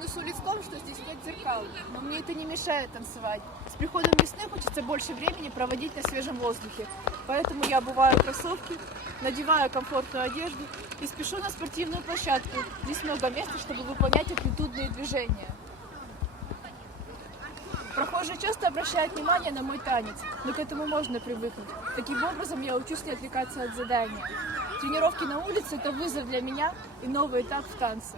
Минус улиц в том, что здесь нет зеркал, но мне это не мешает танцевать. С приходом весны хочется больше времени проводить на свежем воздухе, поэтому я обуваю кроссовки, надеваю комфортную одежду и спешу на спортивную площадку. Здесь много места, чтобы выполнять амплитудные движения. Прохожие часто обращают внимание на мой танец, но к этому можно привыкнуть. Таким образом я учусь не отвлекаться от задания. Тренировки на улице – это вызов для меня и новый этап в танце.